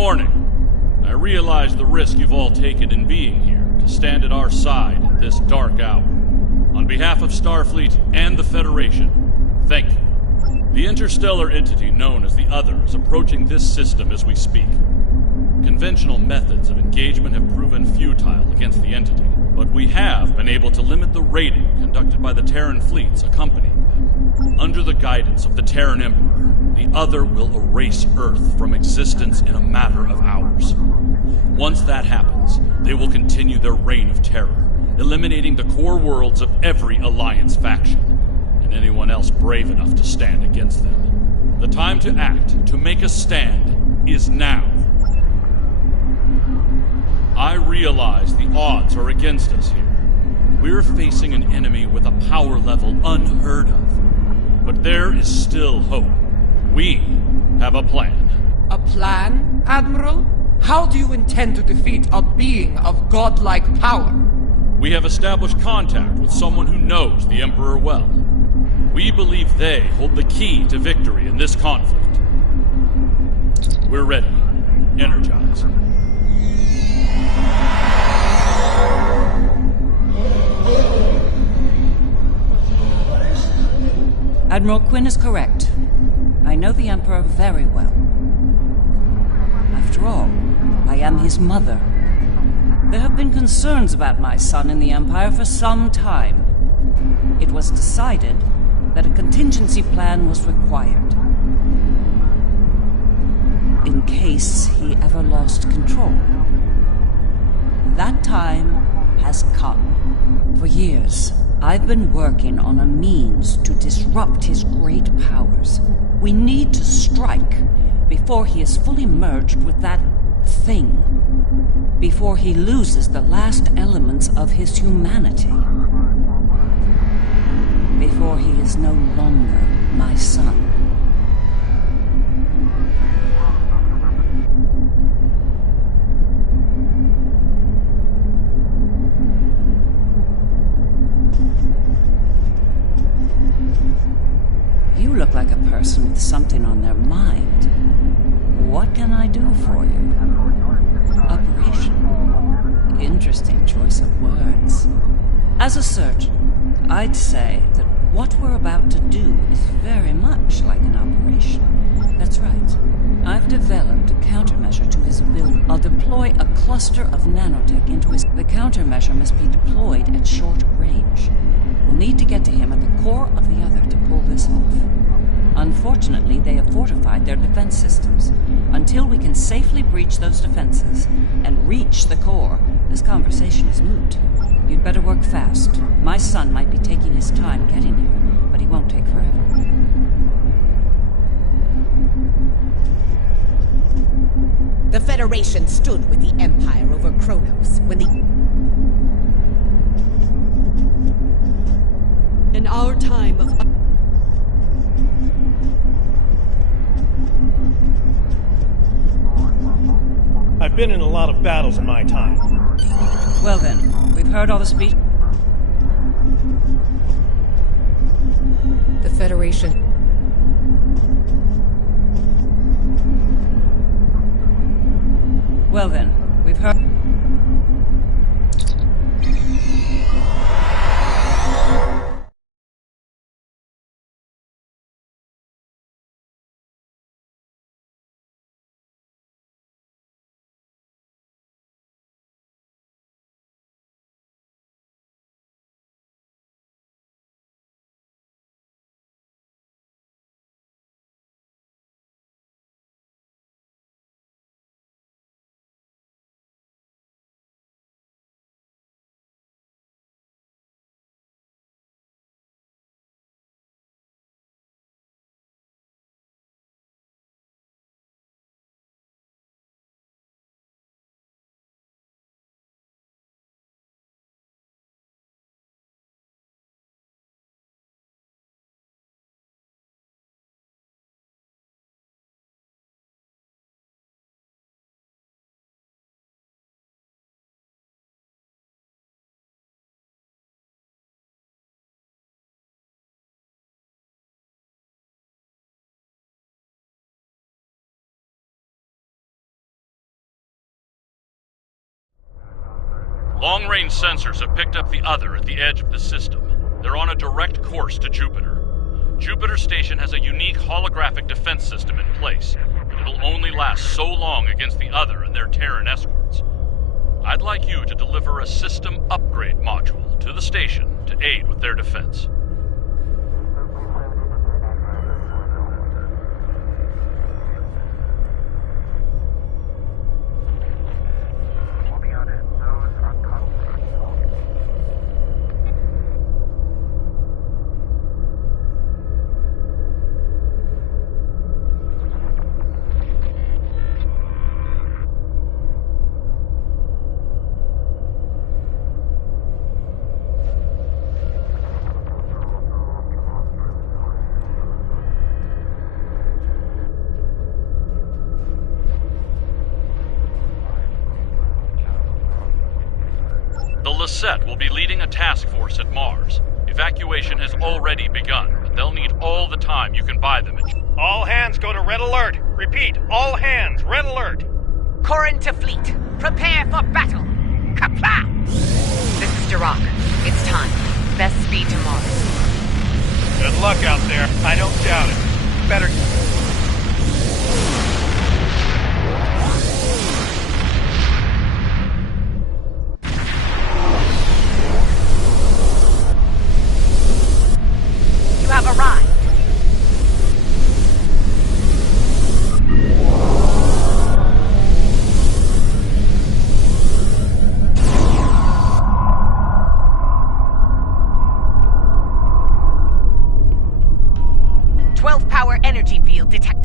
morning. I realize the risk you've all taken in being here to stand at our side at this dark hour. On behalf of Starfleet and the Federation, thank you. The interstellar entity known as the Other is approaching this system as we speak. Conventional methods of engagement have proven futile against the entity, but we have been able to limit the raiding conducted by the Terran fleets accompanying them. Under the guidance of the Terran Emperor, the Other will erase Earth from existence in a matter of hours. Once that happens, they will continue their reign of terror, eliminating the core worlds of every Alliance faction, and anyone else brave enough to stand against them. The time to act, to make a stand, is now. I realize the odds are against us here. We're facing an enemy with a power level unheard of. But there is still hope. We have a plan. A plan, Admiral? How do you intend to defeat a being of godlike power? We have established contact with someone who knows the Emperor well. We believe they hold the key to victory in this conflict. We're ready. Energize. Admiral Quinn is correct. I know the Emperor very well. After all, I am his mother. There have been concerns about my son in the Empire for some time. It was decided that a contingency plan was required, in case he ever lost control. That time has come. For years, I've been working on a means to disrupt his great powers. We need to strike before he is fully merged with that thing. Before he loses the last elements of his humanity. Before he is no longer my son. You look like a person with something on their mind. What can I do for you? Operation. Interesting choice of words. As a surgeon, I'd say that what we're about to do is very much like an operation. That's right. I've developed a countermeasure to his ability. I'll deploy a cluster of nanotech into his... The countermeasure must be deployed at short range. We'll need to get to him at the core of the Other to pull this off. Unfortunately, they have fortified their defense systems. Until we can safely breach those defenses and reach the core, this conversation is moot. You'd better work fast. My son might be taking his time getting here, but he won't take forever. The Federation stood with the Empire over Kronos when In our time of... I've been in a lot of battles in my time. Well then, we've heard all the speech. The Federation... Well then, we've heard... Long-range sensors have picked up the other at the edge of the system. They're on a direct course to Jupiter. Jupiter Station has a unique holographic defense system in place, but it'll only last so long against the other and their Terran escorts. I'd like you to deliver a system upgrade module to the station to aid with their defense. The Lisette will be leading a task force at Mars. Evacuation has already begun, but they'll need all the time you can buy them. All hands go to red alert. Repeat, all hands, red alert. Corin to fleet. Prepare for battle. Kapla! This is Dirac. It's time. Best speed to Mars. Good luck out there. I don't doubt it. Better... You have arrived. Power energy field detected.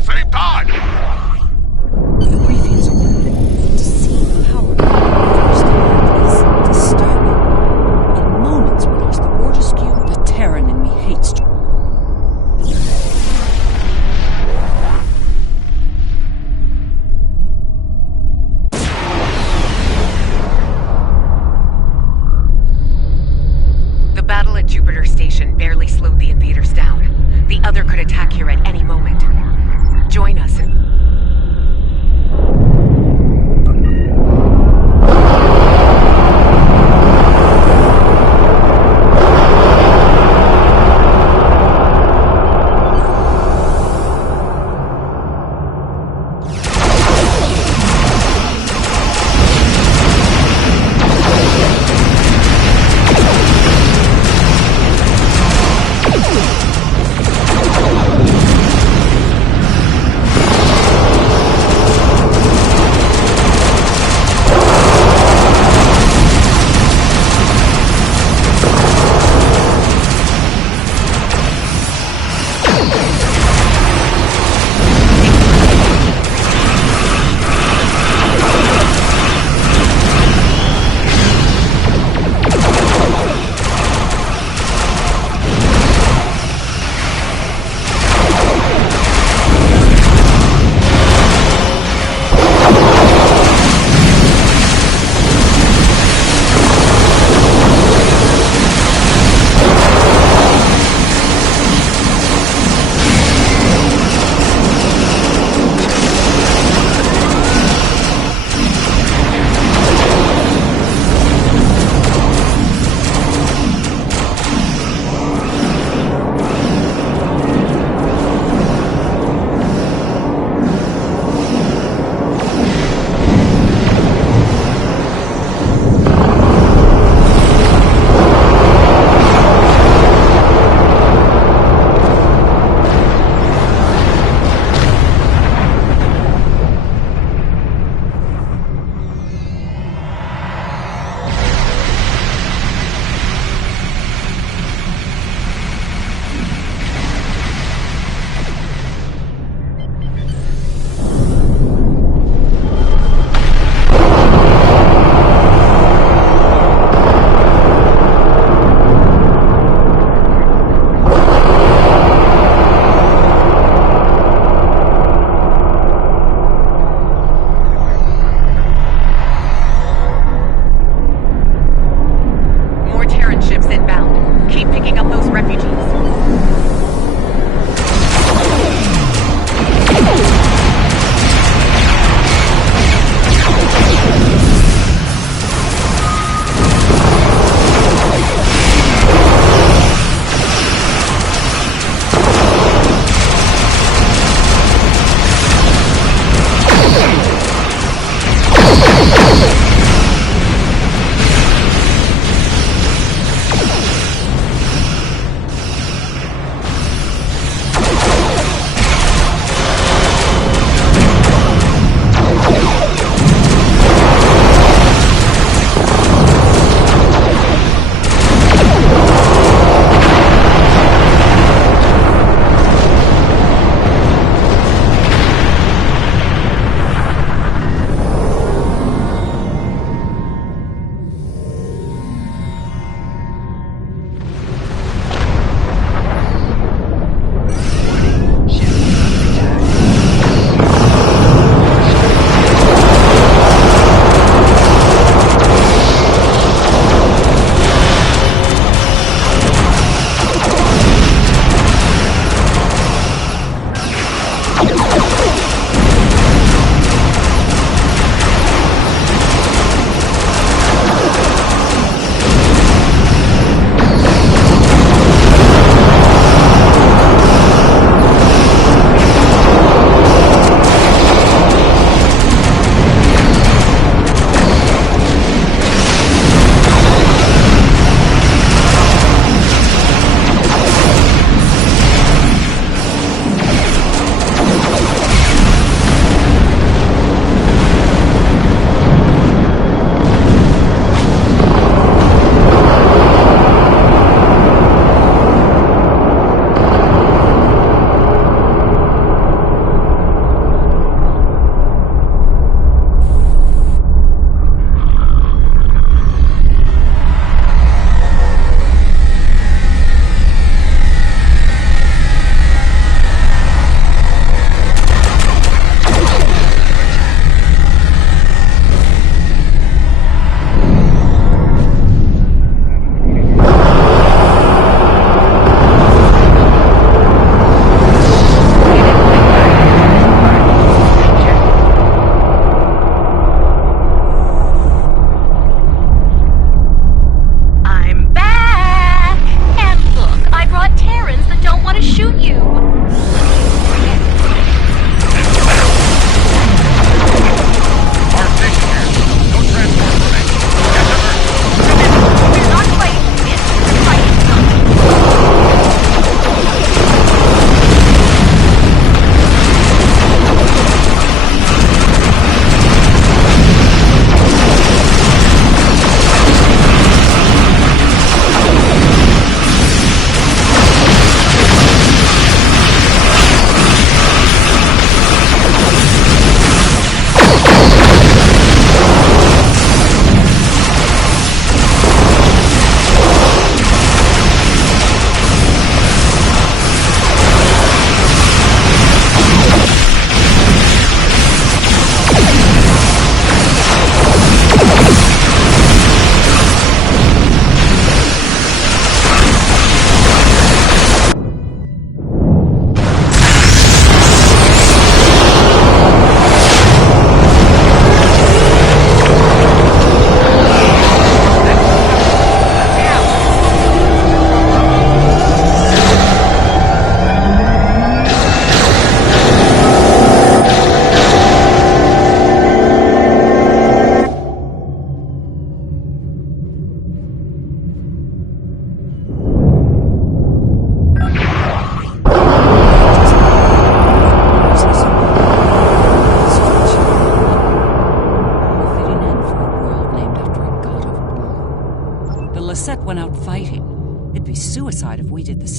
the same time! The briefings are good. To see the power of the is disturbing. In moments we lost the Orgescue, the Terran in me hates you. The battle at Jupiter Station barely slowed the invaders down. The other could attack here at any moment. Join us and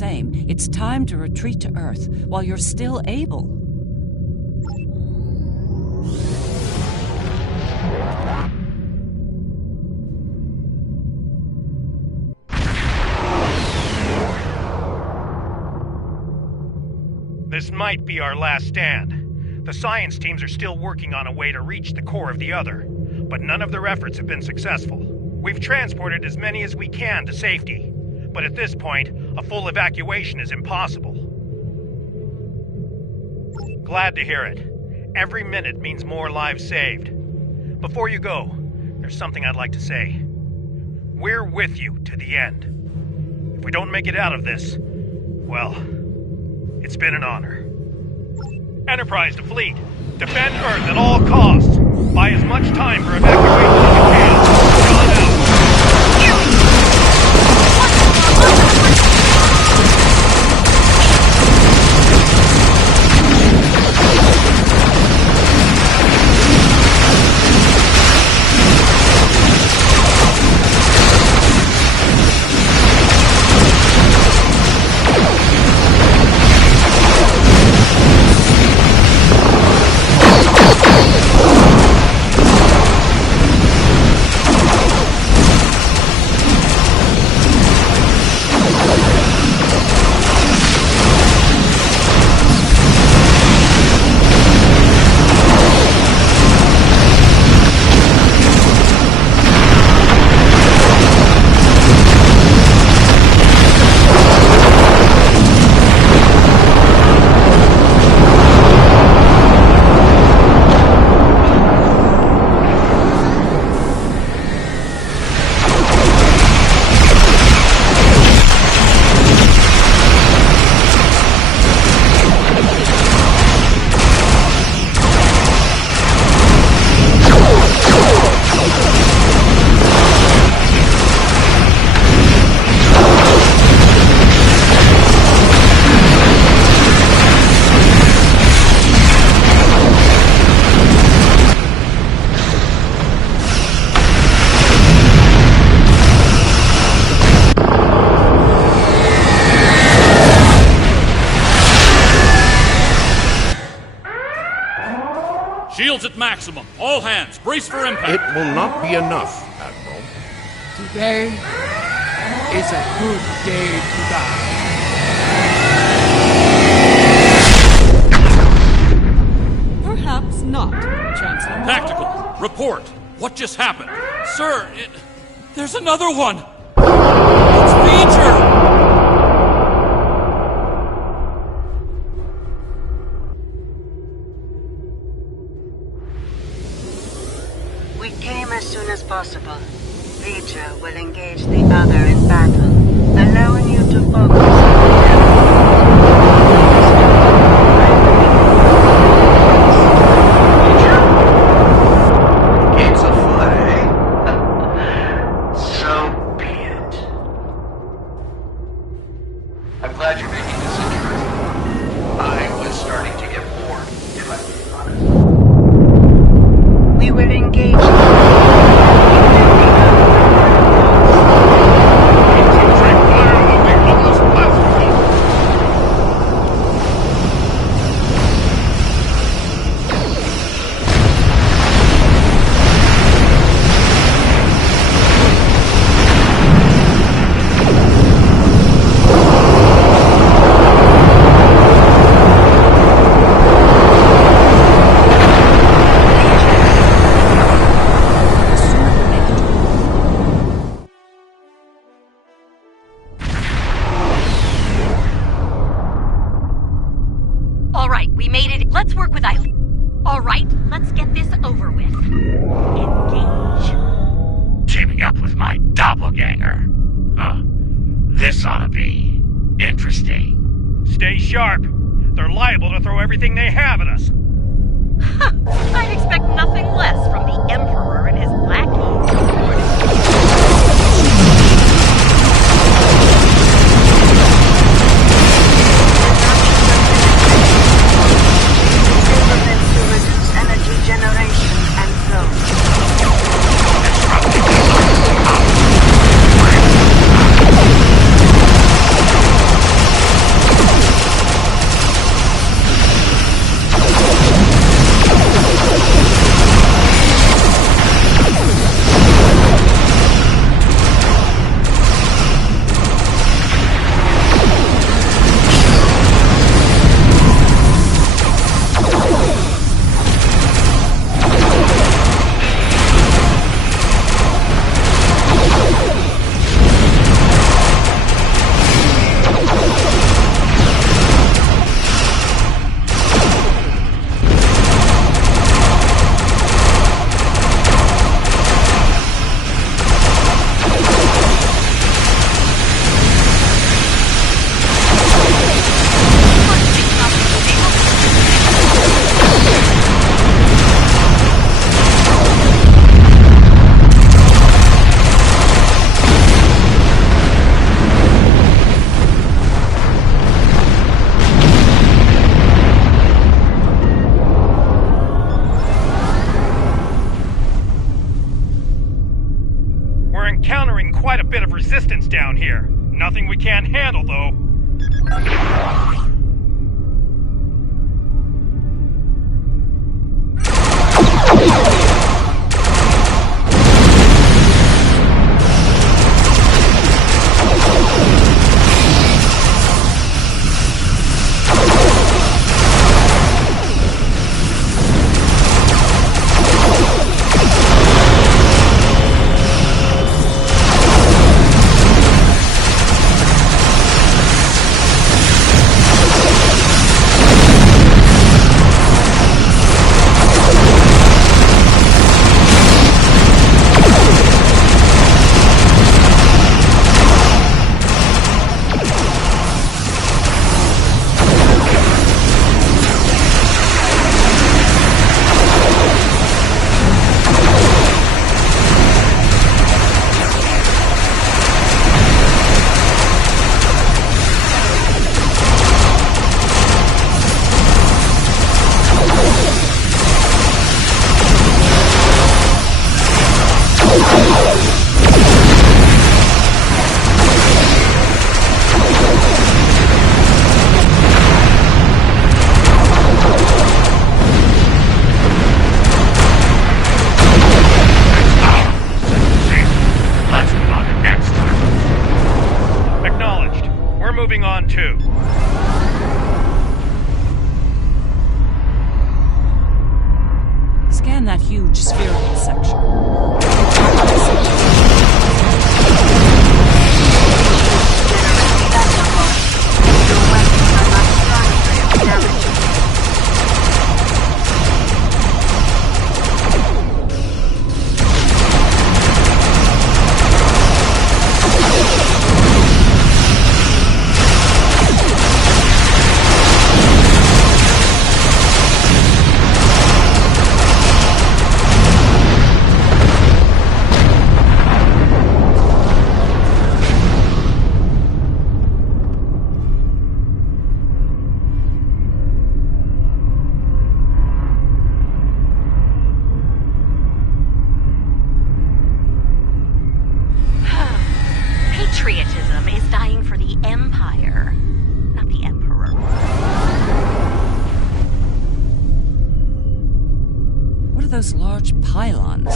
same. It's time to retreat to Earth while you're still able. This might be our last stand. The science teams are still working on a way to reach the core of the Other, but none of their efforts have been successful. We've transported as many as we can to safety, but at this point, a full evacuation is impossible. Glad to hear it. Every minute means more lives saved. Before you go, there's something I'd like to say. We're with you to the end. If we don't make it out of this, well, it's been an honor. Enterprise to Fleet. Defend Earth at all costs. Buy as much time for evacuation as you can. John out. Shields at maximum. All hands, brace for impact. It will not be enough, Admiral. Today is a good day to die. Perhaps not, Chancellor. Tactical, report. What just happened? Sir, there's another one. It's Feature. We came as soon as possible. Feature will engage the Other in battle, allowing you to focus on the gates afoot, so be it. I'm glad you're making this interesting. I was starting to get bored, if I'm being honest. We will engage. All right, we made it. Let's work with Eileen. All right, let's get this over with. Engage. Teaming up with my doppelganger. This ought to be interesting. Stay sharp. They're liable to throw everything they have at us. I'd expect nothing less from the Emperor and his lackeys. To reduce energy generation and flow. resistance down here. Nothing we can't handle, though. Moving on too. Scan that huge spherical section. Patriotism is dying for the Empire, not the Emperor. What are those large pylons?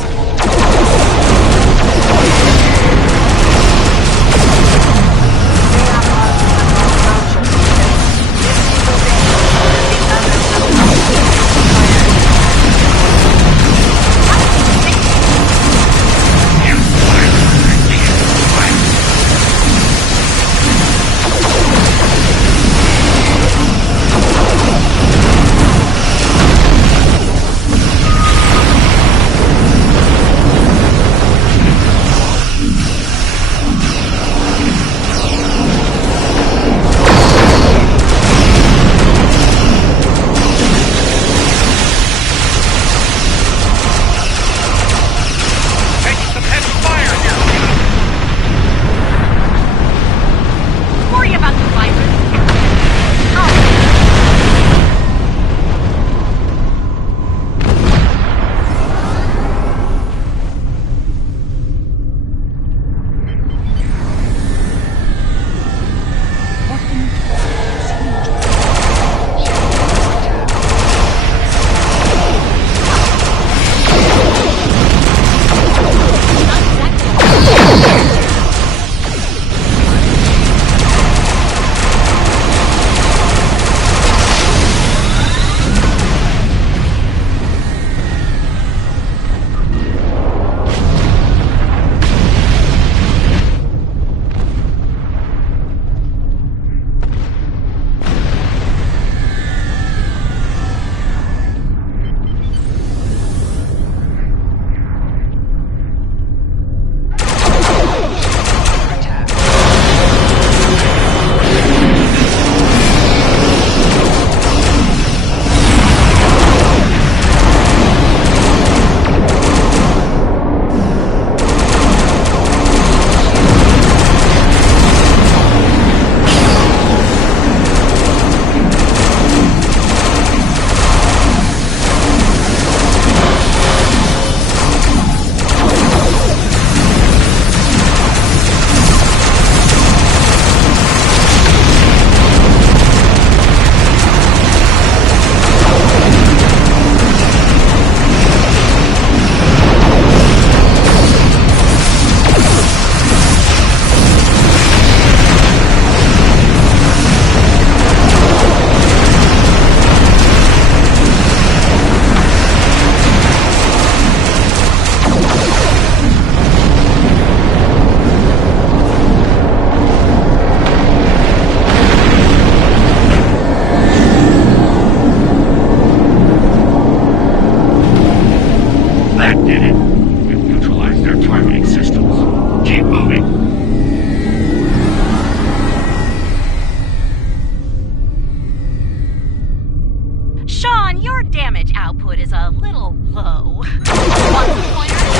output is a little low. Want some pointers?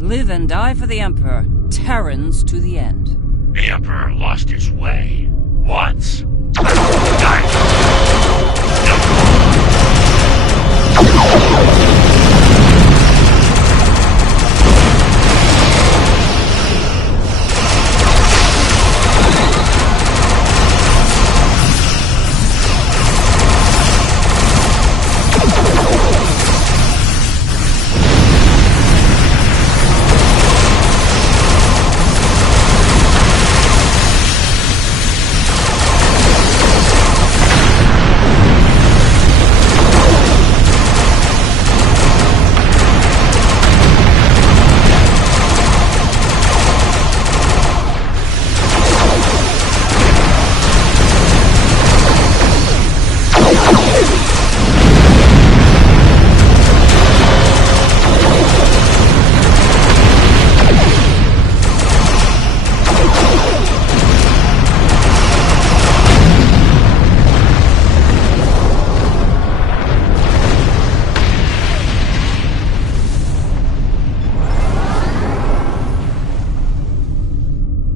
Live and die for the Emperor. Terrans to the end. The Emperor lost his way. Once.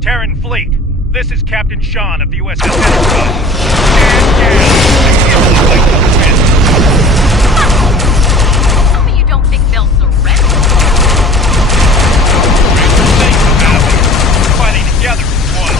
Terran Fleet, this is Captain Sean of the USS Enterprise. Stand down and give the fight to win. Tell me you don't think they'll surrender. Make the things about it. We're fighting together as one.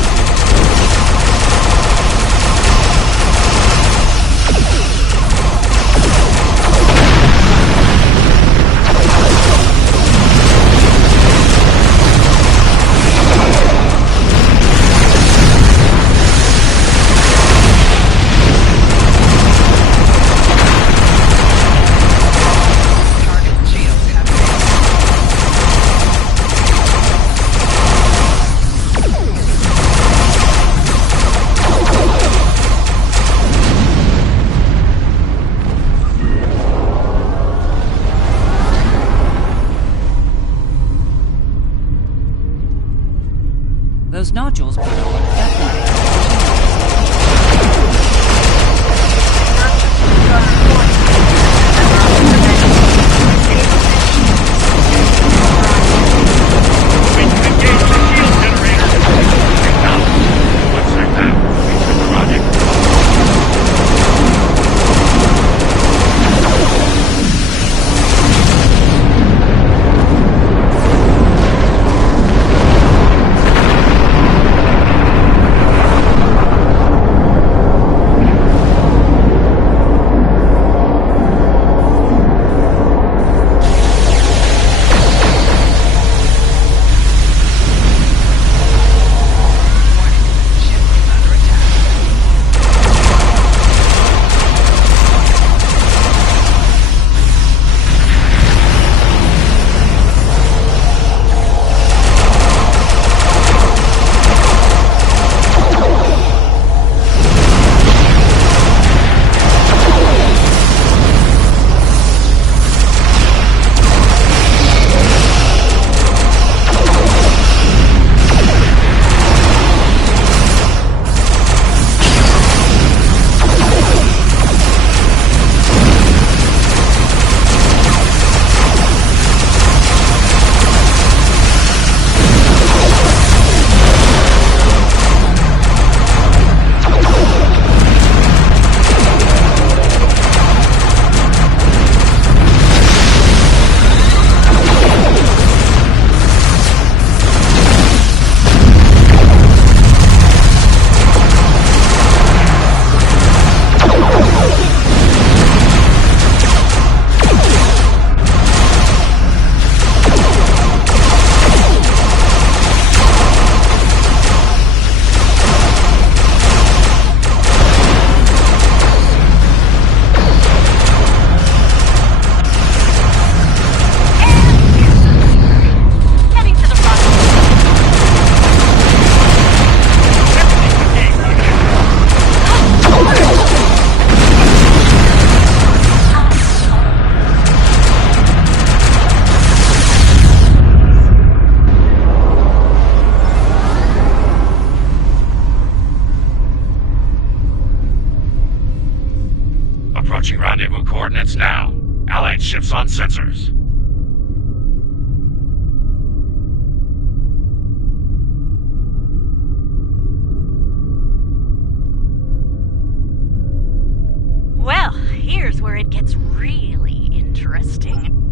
Approaching rendezvous coordinates now. Allied ships on sensors. Well, here's where it gets really interesting.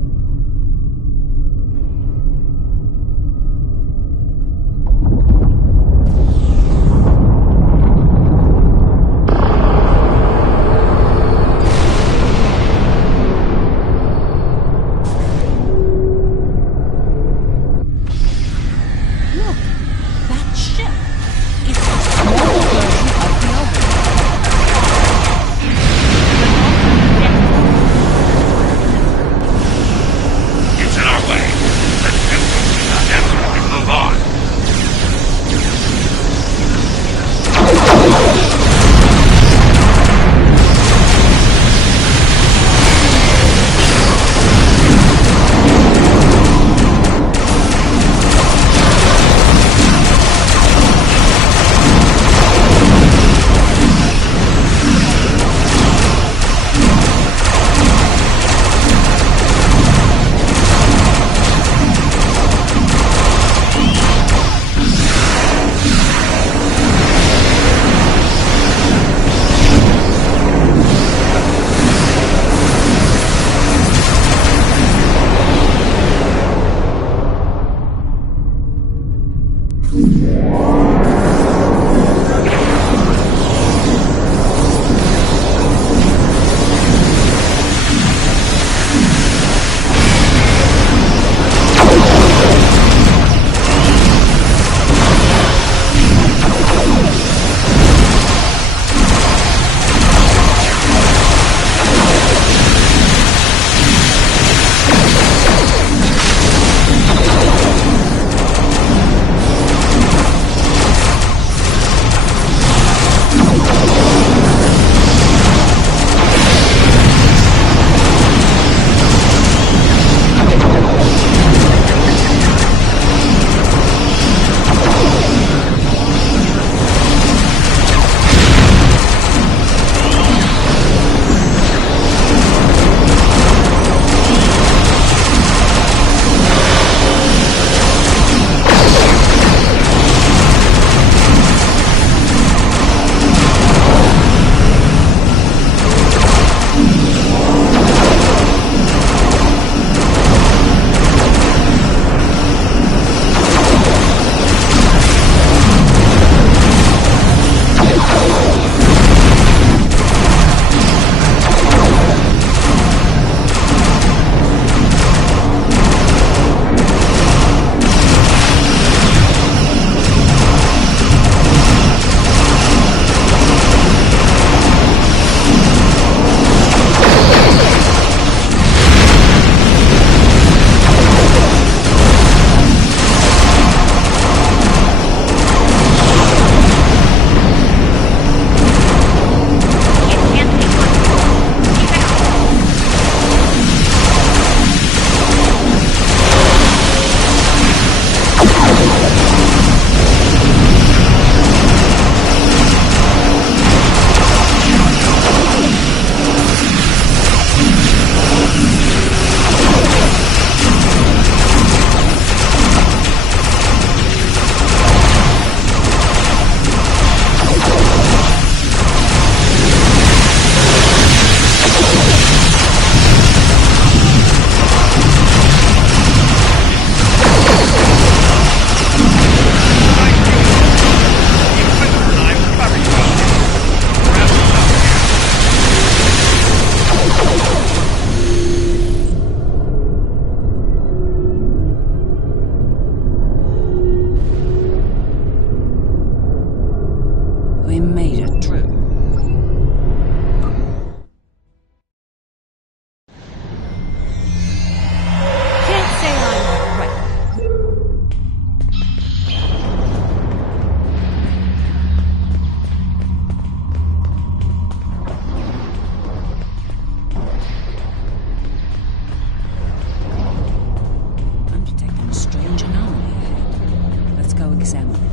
examine it.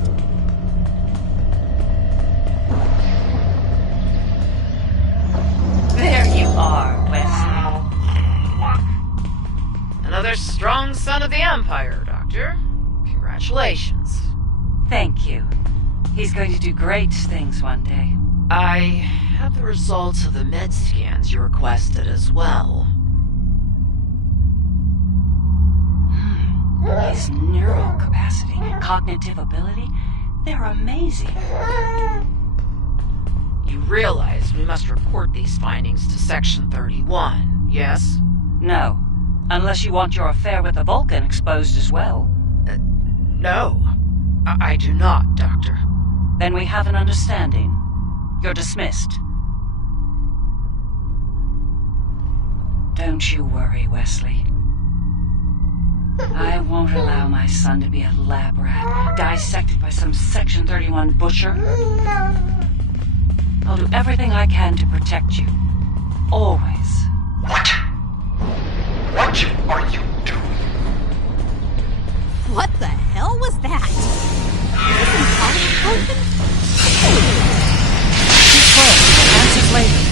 Empire, Doctor. Congratulations. Thank you. He's going to do great things one day. I have the results of the med scans you requested as well. His neural capacity, cognitive ability, they're amazing. You realize we must report these findings to Section 31, yes? No. Unless you want your affair with the Vulcan exposed as well. No. I do not, Doctor. Then we have an understanding. You're dismissed. Don't you worry, Wesley. I won't allow my son to be a lab rat, dissected by some Section 31 butcher. I'll do everything I can to protect you. Always. What? What are you doing? What the hell was that? Is this Keep going. Answers later.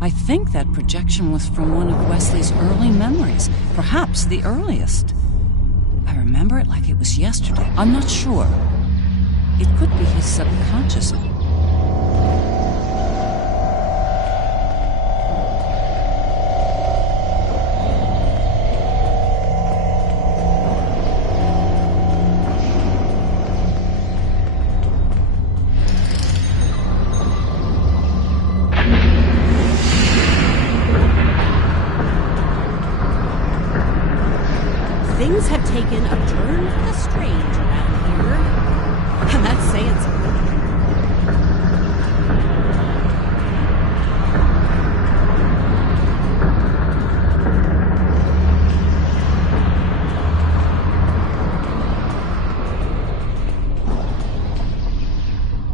I think that projection was from one of Wesley's early memories, perhaps the earliest. I remember it like it was yesterday. I'm not sure. It could be his subconscious. Things have taken a turn for the strange around here. And that's saying something.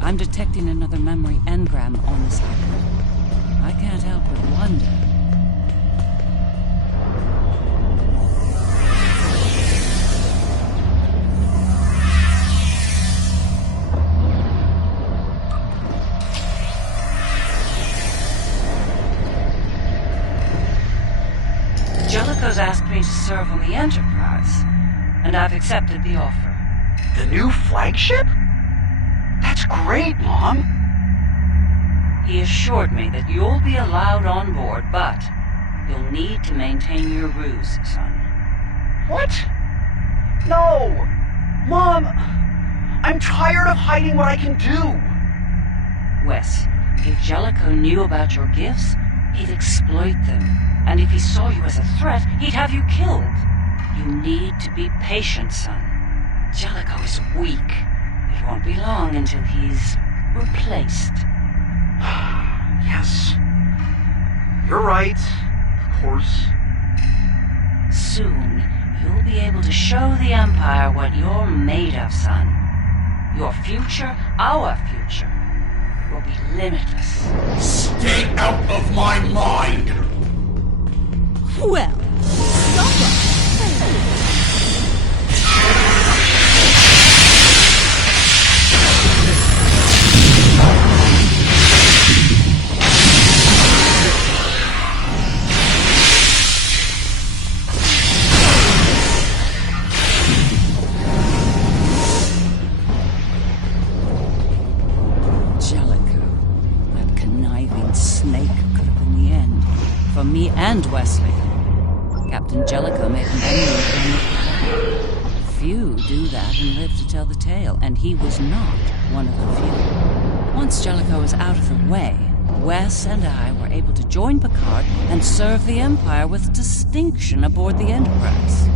I'm detecting another memory engram on this island. I can't help but wonder. Jellicoe's asked me to serve on the Enterprise, and I've accepted the offer. The new flagship? That's great, Mom. He assured me that you'll be allowed on board, but you'll need to maintain your ruse, son. What? No! Mom! I'm tired of hiding what I can do! Wes, if Jellicoe knew about your gifts, he'd exploit them. And if he saw you as a threat, he'd have you killed. You need to be patient, son. Jellicoe is weak. It won't be long until he's replaced. Yes. You're right. Of course. Soon, you'll be able to show the Empire what you're made of, son. Your future, our future, will be limitless. Stay out of my mind! Well, snake could have been the end. For me and Wesley. Captain Jellicoe made an enemy. Few do that and live to tell the tale, and he was not one of the few. Once Jellicoe was out of the way, Wes and I were able to join Picard and serve the Empire with distinction aboard the Enterprise.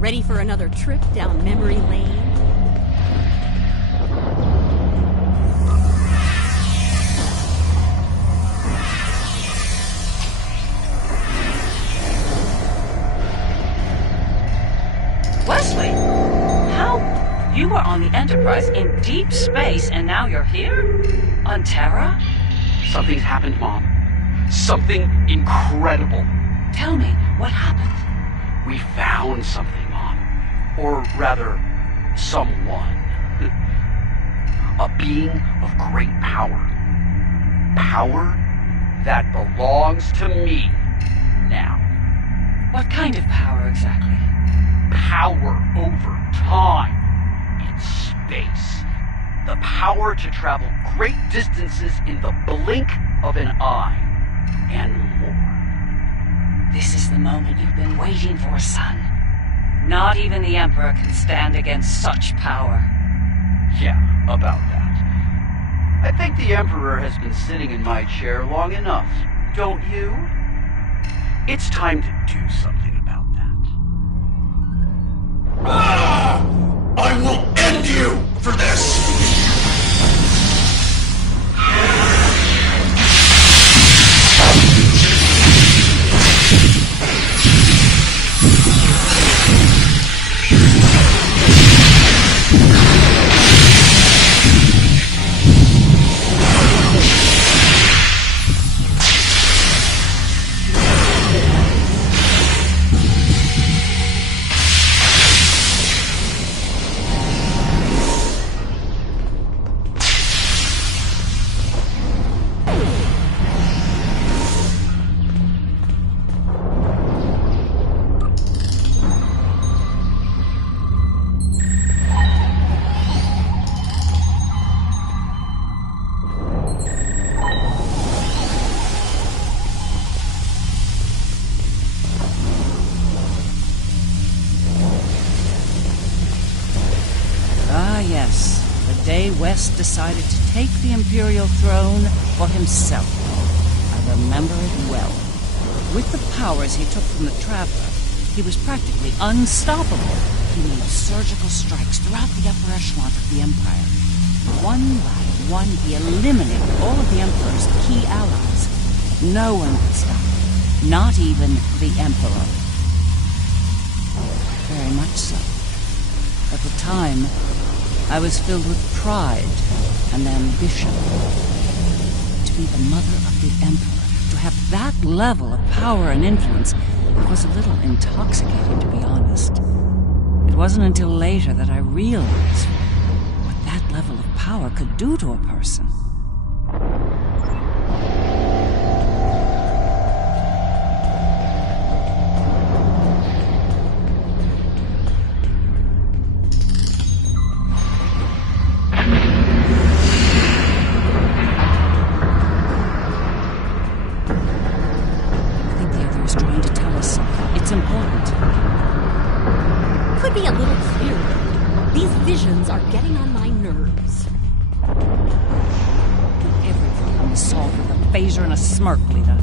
Ready for another trip down memory lane? Wesley, how? You were on the Enterprise in deep space and now you're here? On Terra? Something's happened, Mom. Something incredible. Tell me, what happened? We found something, Mom. Or rather, someone. A being of great power. Power that belongs to me now. What kind of power exactly? Power over time in space. The power to travel great distances in the blink of an eye. And more. This is the moment you've been waiting for, son. Not even the Emperor can stand against such power. Yeah, about that. I think the Emperor has been sitting in my chair long enough, don't you? It's time to do something about that. Ah! I will end you for this! Yes, the day West decided to take the Imperial throne for himself. I remember it well. With the powers he took from the Traveler, he was practically unstoppable. He made surgical strikes throughout the upper echelons of the Empire. One by one, he eliminated all of the Emperor's key allies. No one could stop him, not even the Emperor. Very much so. At the time, I was filled with pride and ambition. To be the mother of the Emperor, to have that level of power and influence, was a little intoxicating, to be honest. It wasn't until later that I realized what power could do to a person. I think the other is trying to tell us something. It's important. Could be a little clearer. These visions are getting on my nerves. Every problem is solved with a phaser and a smirk, Lita.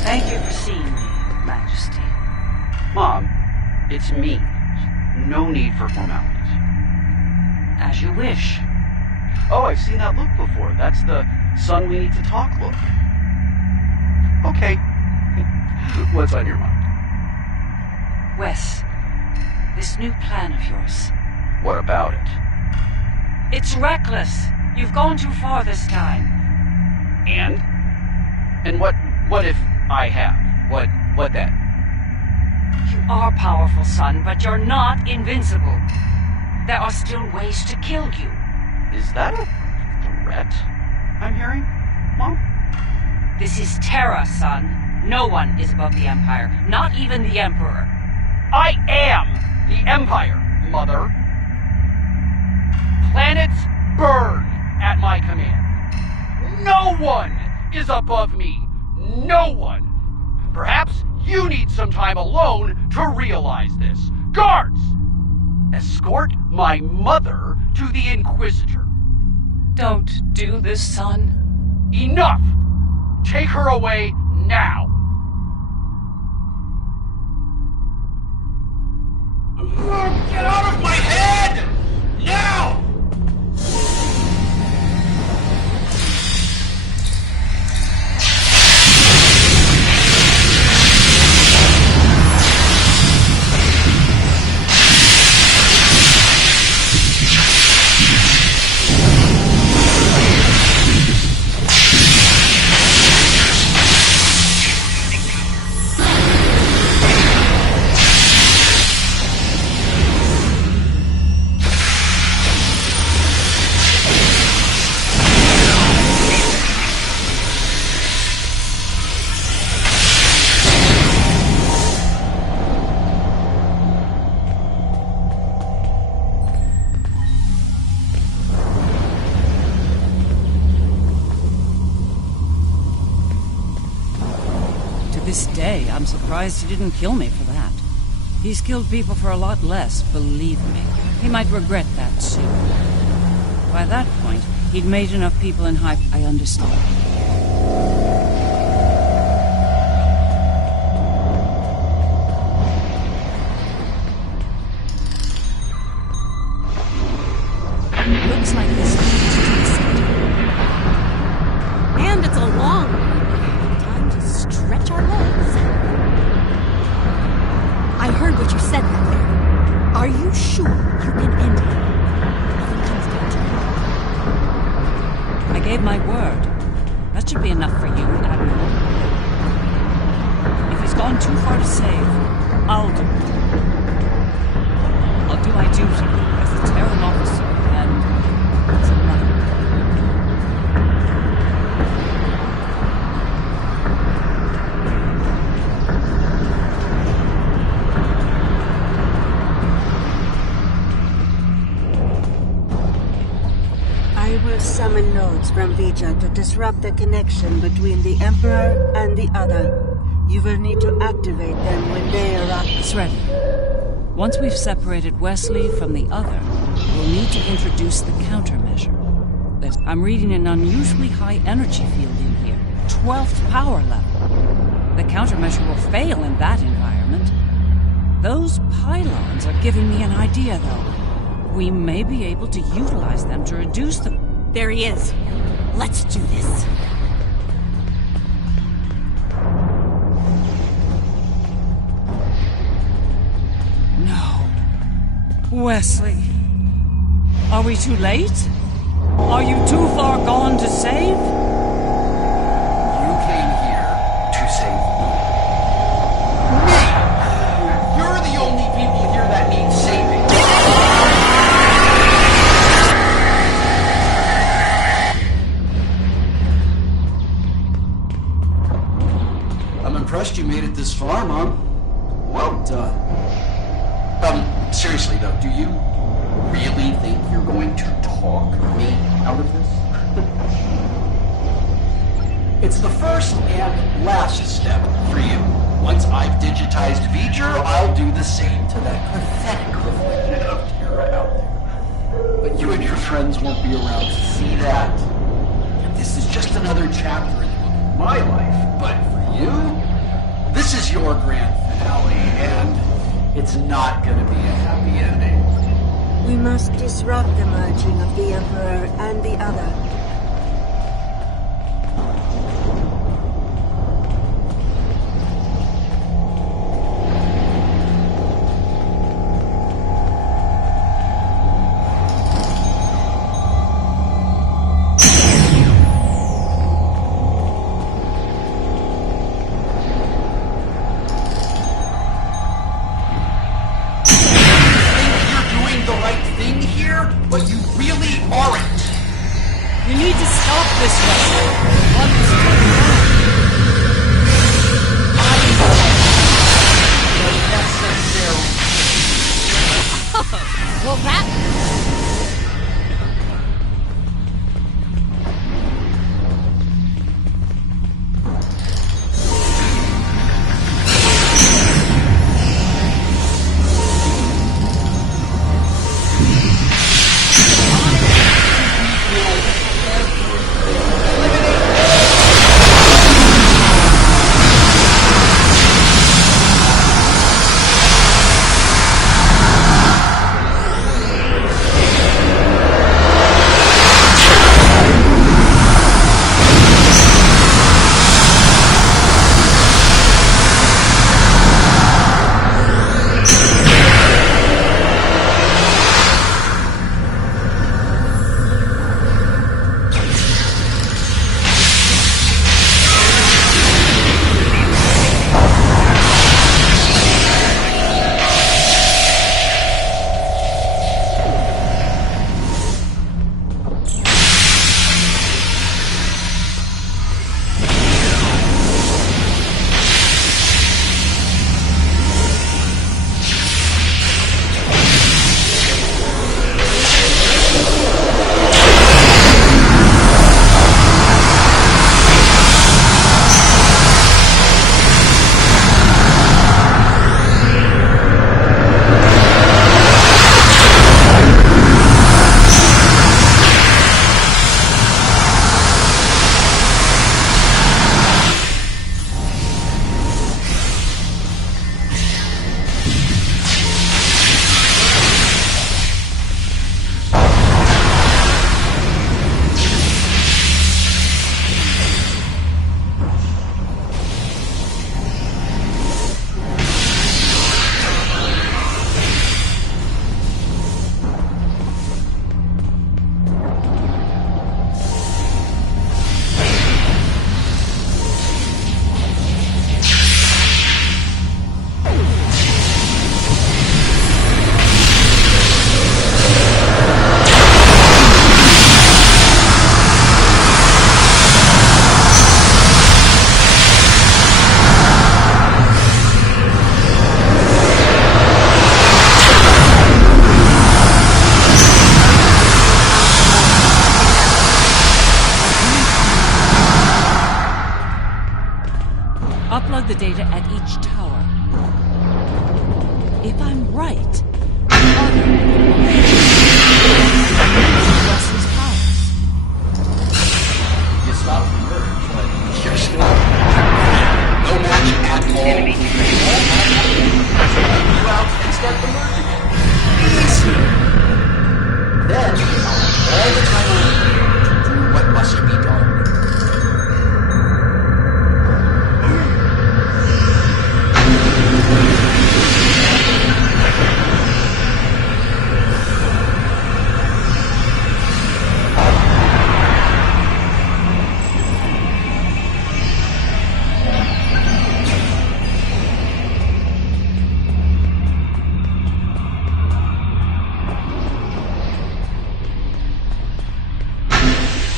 Thank you for seeing me, Majesty. Mom, it's me. No need for formalities. As you wish. Oh, I've seen that look before. That's the son we need to talk look. Okay. What's on your mind? Wes, this new plan of yours. What about it? It's reckless. You've gone too far this time. And? And what if I have? What then? You are powerful, son, but you're not invincible. There are still ways to kill you. Is that a threat I'm hearing, Mom? This is Terra, son. No one is above the Empire, not even the Emperor. I am the Empire, Mother. Planets burn at my command. No one is above me. No one. Perhaps you need some time alone to realize this. Guards! Escort my mother to the Inquisitor. Don't do this, son. Enough! Take her away now! Get out of my head! Now! This day, I'm surprised he didn't kill me for that. He's killed people for a lot less, believe me. He might regret that soon. By that point, he'd made enough people in hype. I understand. Looks like this leads to the city. And it's a long one. Time to stretch our legs. I heard what you said back there. Are you sure you can end him? Nothing comes down to it. I gave my word. That should be enough for you, Admiral. If he's gone too far to save, I'll do it. I'll do my duty as a Terran officer and as a mother. I will summon nodes from Vija to disrupt the connection between the Emperor and the other. You will need to activate them when they arrive. It's ready. Once we've separated Wesley from the other, we'll need to introduce the countermeasure. I'm reading an unusually high energy field in here. 12th power level. The countermeasure will fail in that environment. Those pylons are giving me an idea, though. We may be able to utilize them to reduce the... There he is. Let's do this. Wesley, are we too late? Are you too far gone to save? You came here to save me. Me! You're the only people here that need saving. I'm impressed you made it this far, Mom. Well done. Seriously though, do you really think you're going to talk me out of this? It's the first and last step for you. Once I've digitized V'ger, I'll do the same to that pathetic reflection of Terra out there. But you and your friends won't be around to see that. This is just another chapter in my life, but for you, this is your grand finale, and it's not going to be a happy ending. We must disrupt the merging of the Emperor and the other. But you really aren't. You need to stop this, Wesley. What is going on? Well, that...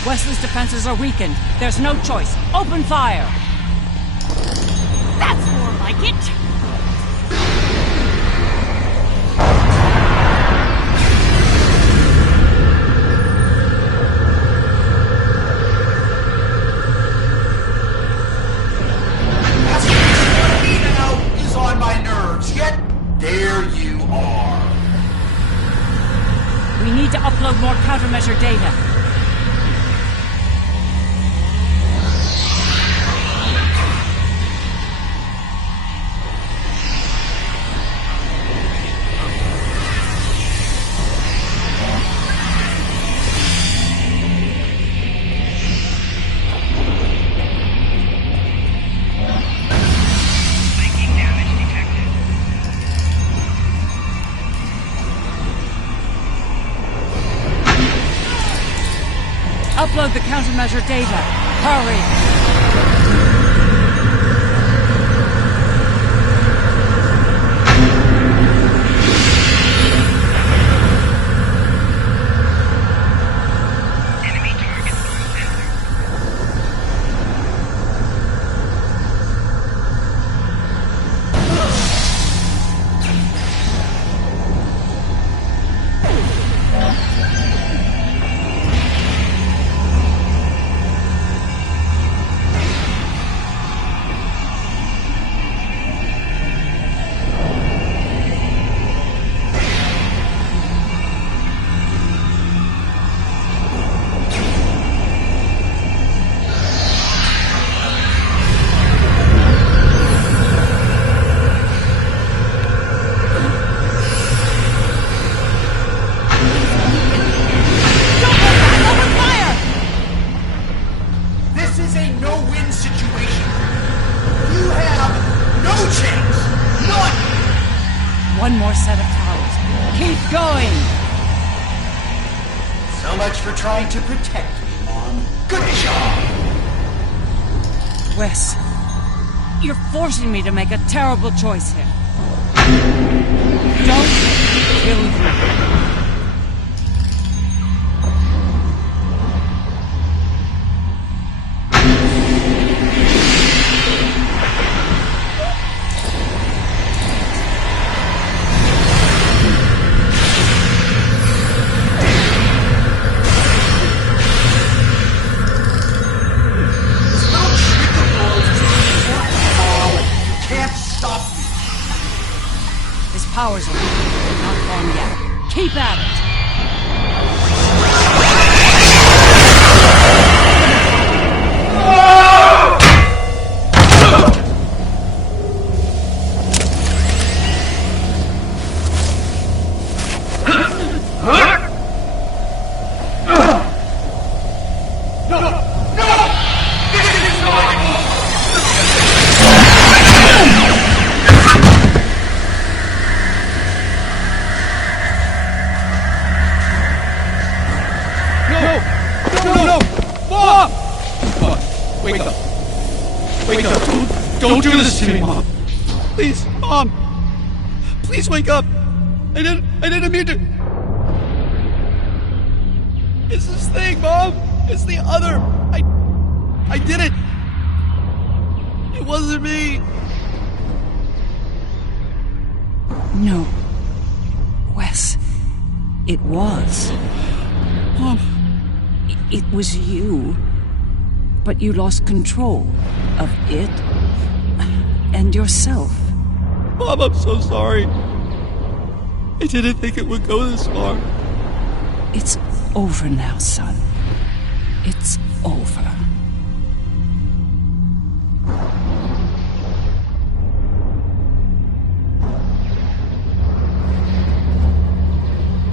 Wesley's defenses are weakened. There's no choice. Open fire! That's more like it! On my nerves, yet there you are. We need to upload more countermeasure data. Upload the countermeasure data. Hurry! One more set of towers. Keep going! So much for trying to protect me, Mom. Good job! Wes, you're forcing me to make a terrible choice here. Don't kill me. Powers are not gone yet. Keep at it! Don't do this to me, Mom. Please, Mom. Please wake up. I didn't mean to. It's this thing, Mom. It's the other. I did it. It wasn't me. No. Wes. It was. Mom. It was you. But you lost control of it and yourself. Mom, I'm so sorry. I didn't think it would go this far. It's over now, son. It's over.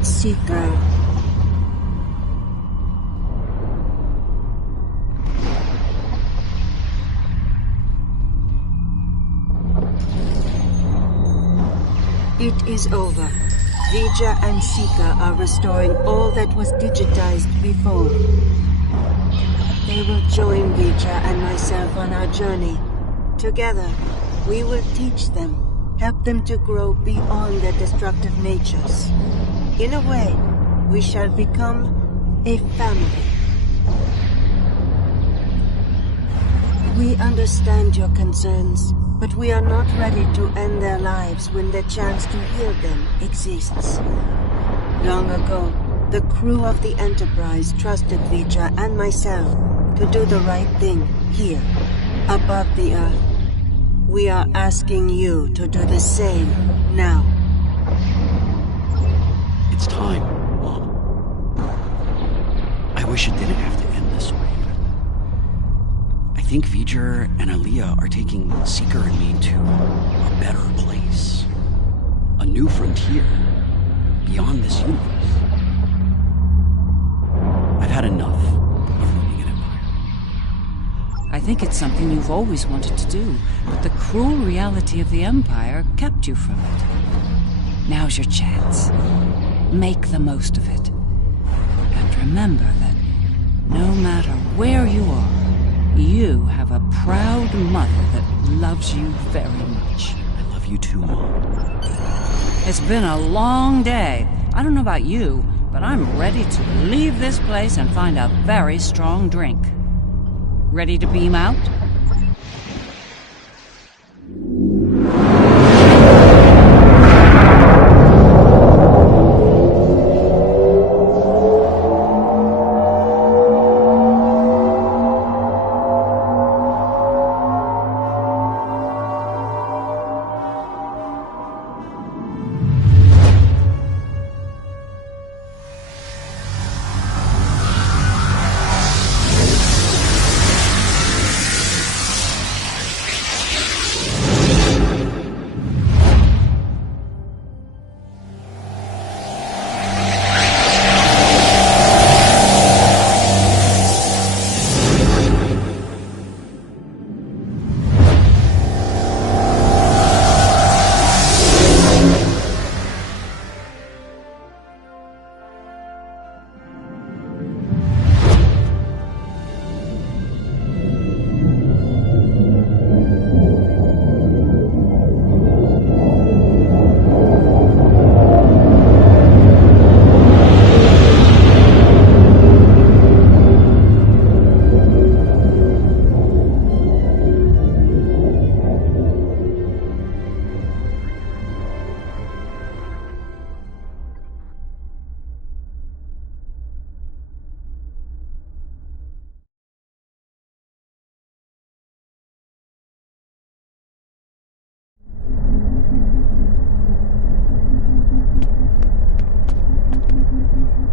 Seeker. It is over. Vija and Sika are restoring all that was digitized before. They will join Vija and myself on our journey. Together, we will teach them, help them to grow beyond their destructive natures. In a way, we shall become a family. We understand your concerns, but we are not ready to end their lives when the chance to heal them exists. Long ago, the crew of the Enterprise trusted Vija and myself to do the right thing here, above the Earth. We are asking you to do the same now. It's time, Mom. I wish it didn't have to end this way. I think V'ger and Aliyah are taking Seeker and me to a better place. A new frontier, beyond this universe. I've had enough of ruling an empire. I think it's something you've always wanted to do, but the cruel reality of the Empire kept you from it. Now's your chance. Make the most of it. And remember that no matter where you are, you have a proud mother that loves you very much. I love you too, Mom. It's been a long day. I don't know about you, but I'm ready to leave this place and find a very strong drink. Ready to beam out?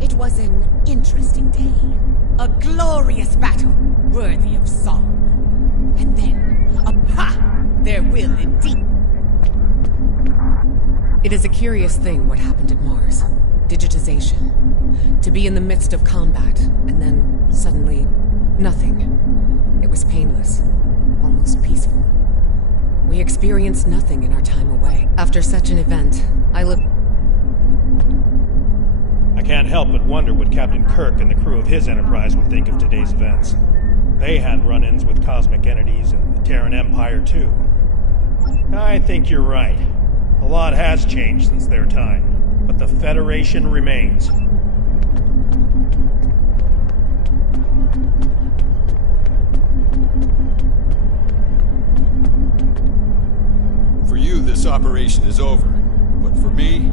It was an interesting day. A glorious battle, worthy of song. And then, there will indeed. It is a curious thing what happened at Mars. Digitization. To be in the midst of combat, and then suddenly, nothing. It was painless. Almost peaceful. We experienced nothing in our time away. After such an event, I can't help but wonder what Captain Kirk and the crew of his Enterprise would think of today's events. They had run-ins with cosmic entities and the Terran Empire, too. I think you're right. A lot has changed since their time, but the Federation remains. For you, this operation is over. But for me,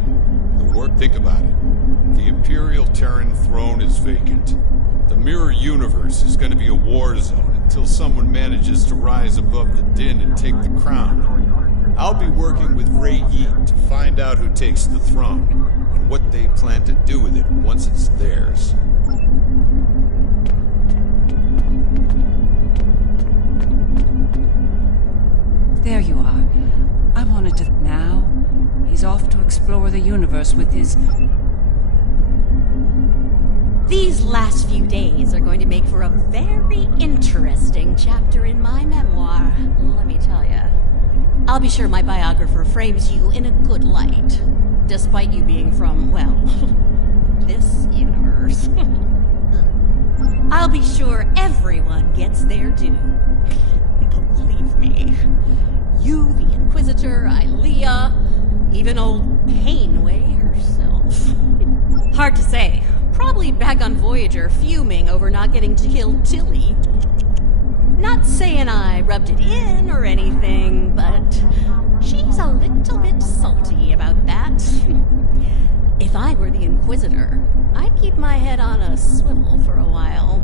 the work, think about it. The Imperial Terran throne is vacant. The Mirror Universe is going to be a war zone until someone manages to rise above the din and take the crown. I'll be working with Ray Yeet to find out who takes the throne, and what they plan to do with it once it's theirs. There you are. I wanted to... Now, he's off to explore the universe with his... These last few days are going to make for a very interesting chapter in my memoir, let me tell you. I'll be sure my biographer frames you in a good light, despite you being from, well, this universe. I'll be sure everyone gets their due. Believe me. You, the Inquisitor, Ilea, even old Painway herself. Hard to say. Probably back on Voyager, fuming over not getting to kill Tilly. Not saying I rubbed it in or anything, but she's a little bit salty about that. If I were the Inquisitor, I'd keep my head on a swivel for a while.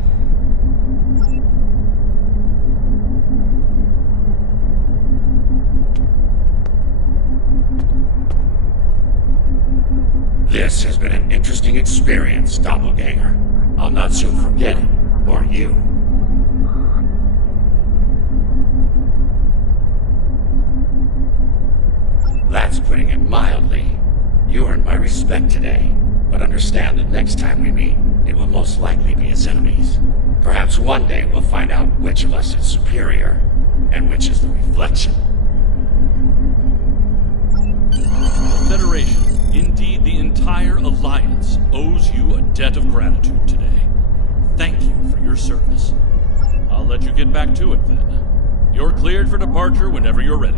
This has been an interesting experience, Doppelganger. I'll not soon forget it, or you. That's putting it mildly. You earned my respect today, but understand that next time we meet, it will most likely be as enemies. Perhaps one day we'll find out which of us is superior, and which is the reflection. The Federation, indeed the entire Alliance, owes you a debt of gratitude today. Thank you for your service. I'll let you get back to it then. You're cleared for departure whenever you're ready.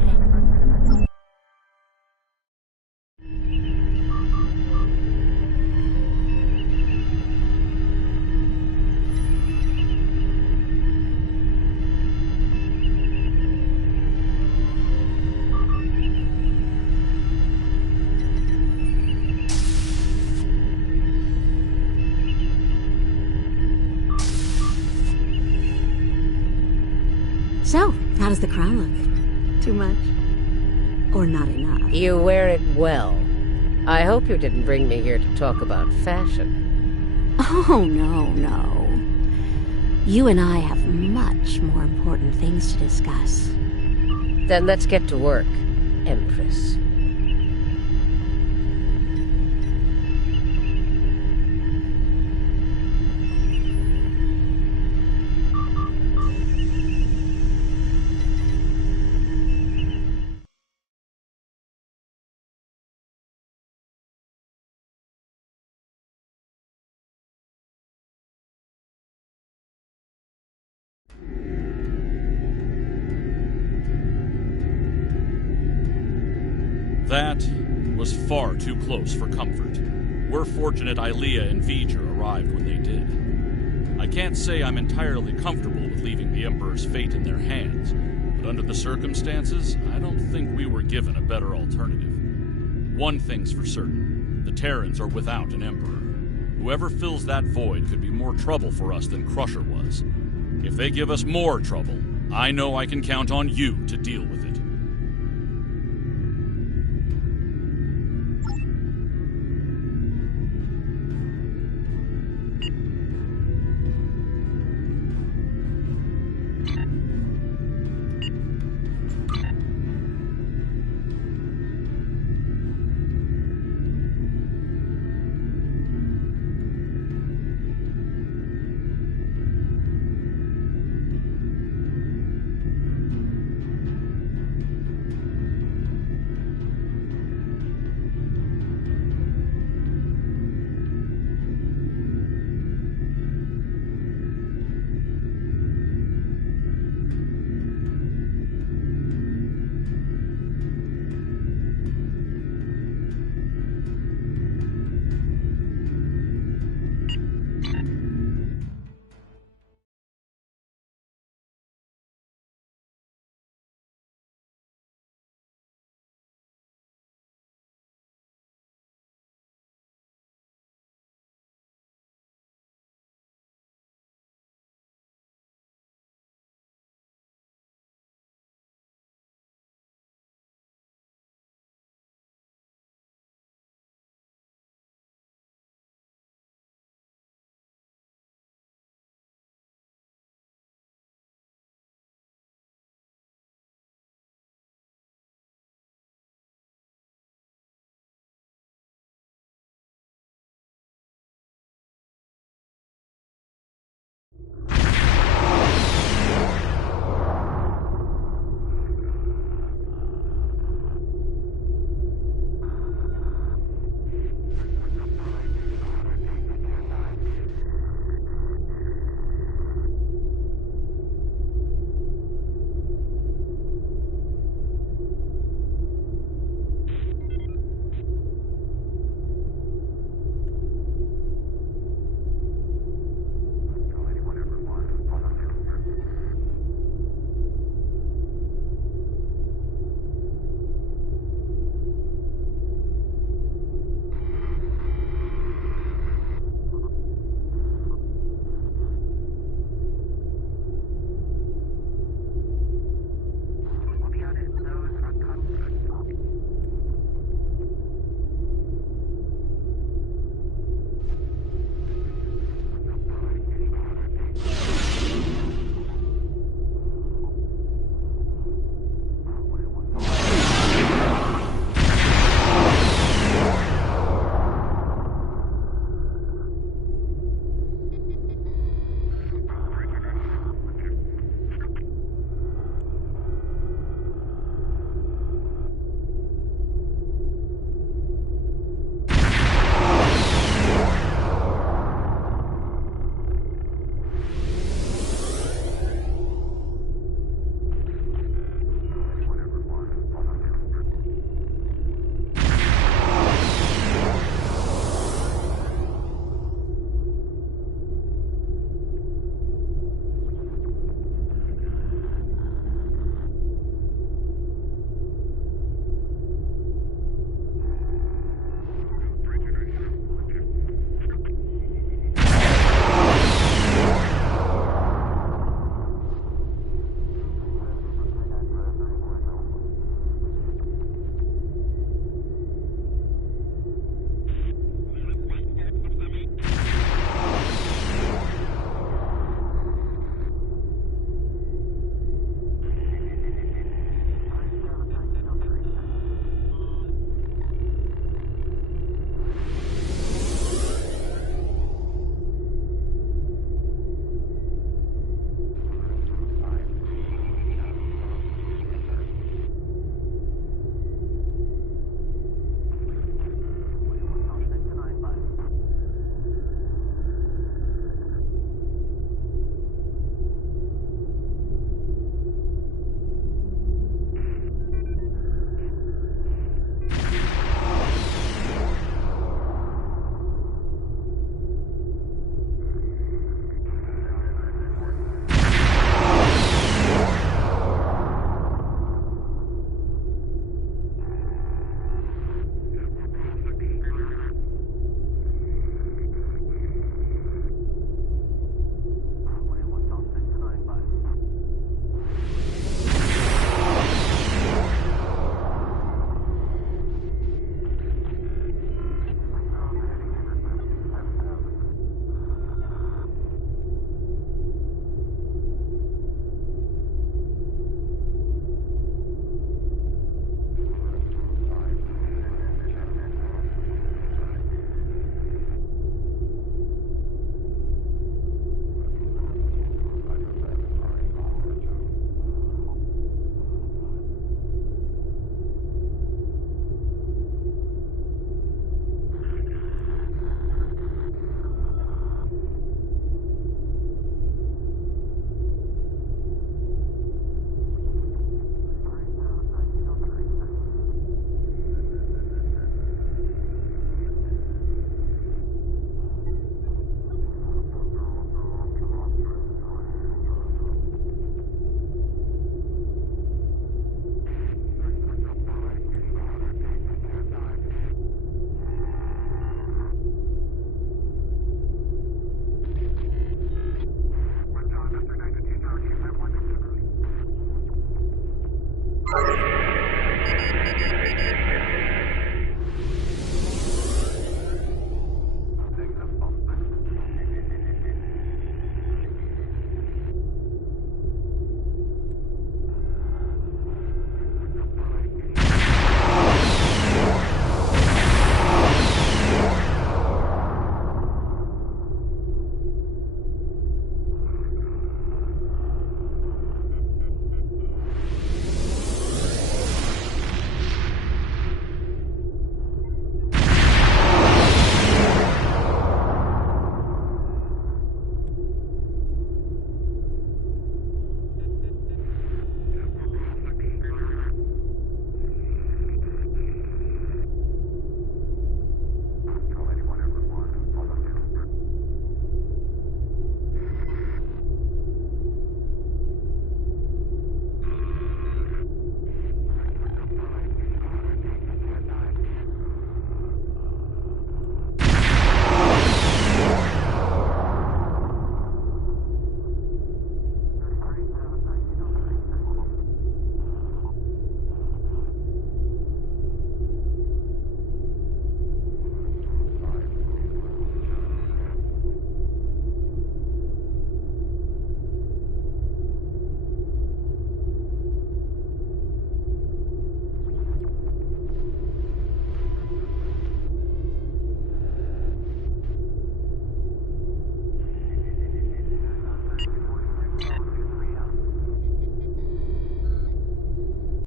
So, how does the crown look? Too much? Or not enough? You wear it well. I hope you didn't bring me here to talk about fashion. Oh, no. You and I have much more important things to discuss. Then let's get to work, Empress. That was far too close for comfort. We're fortunate Ilea and V'ger arrived when they did. I can't say I'm entirely comfortable with leaving the Emperor's fate in their hands, but under the circumstances, I don't think we were given a better alternative. One thing's for certain, the Terrans are without an Emperor. Whoever fills that void could be more trouble for us than Crusher was. If they give us more trouble, I know I can count on you to deal with it.